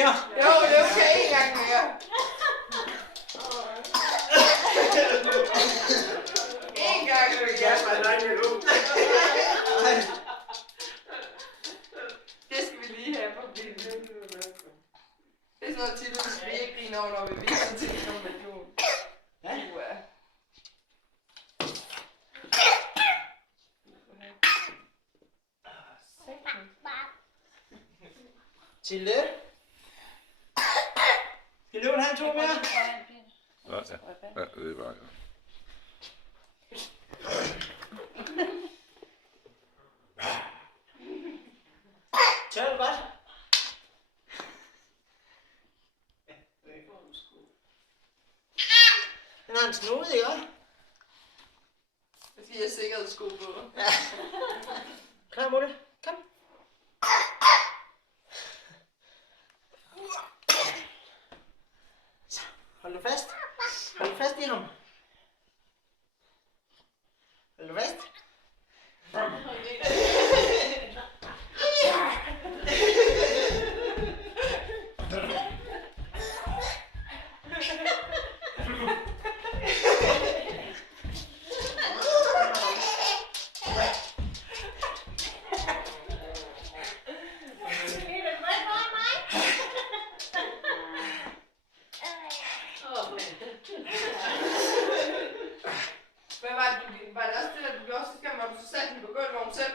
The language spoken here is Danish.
mere. Jo, det er okay, en gang mere. En gang mere. Det skal vi lige have på billedet. Det er sådan noget tit, hvis vi ikke griner over, når vi viser til information. Ja. Tilde. Skal løven have en tur mere? Ja, det er bare, ja. Tør du godt? Den har en snude, ikke også? Jeg skal have sikkerhedssko på. Ja. Klar, Mulle. Kom. Så, hold du fast. Hold du fast i ham. Hold du fast. Hvad var det, var det også det, der du gjorde sidste gang, hvor du så satte den på gulvet, hvor hun selv